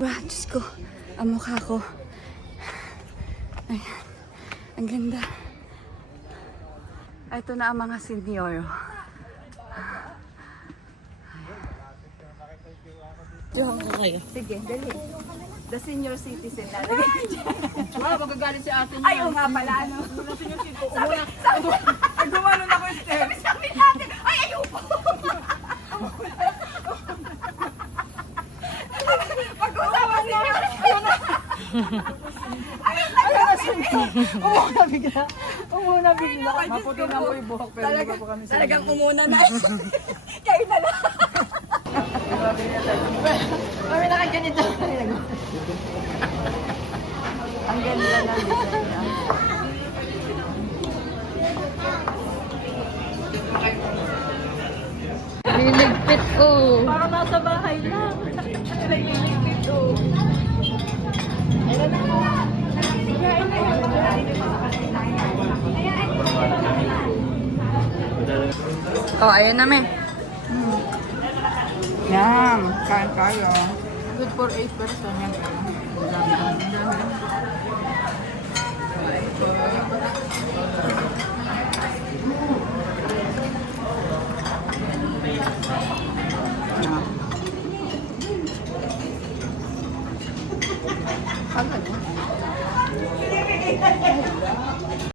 Diyos ko, ang mukha ko. Ayan, ang ganda. Ito na ang mga senior. Sige, dali. The senior citizen na. Wow, magagalit si ate niya. Ay, oo nga pala, ano? Ay, gumano na ko yung step. Sabi natin, ay, ayupo! Pag-usapan niya. Umuna bigla. Umuna bigla. Maputi na po yung buhok pero hindi pa po kami sa Talagang umuna na. Kayo na lang. Kami na kang ganito. Ang ganda na dito. Niligpit ko. Para nasa bahay lang. Nagliligpit ko. Oh, ayan na, me. Yan, kain tayo. Good for 8 person yan.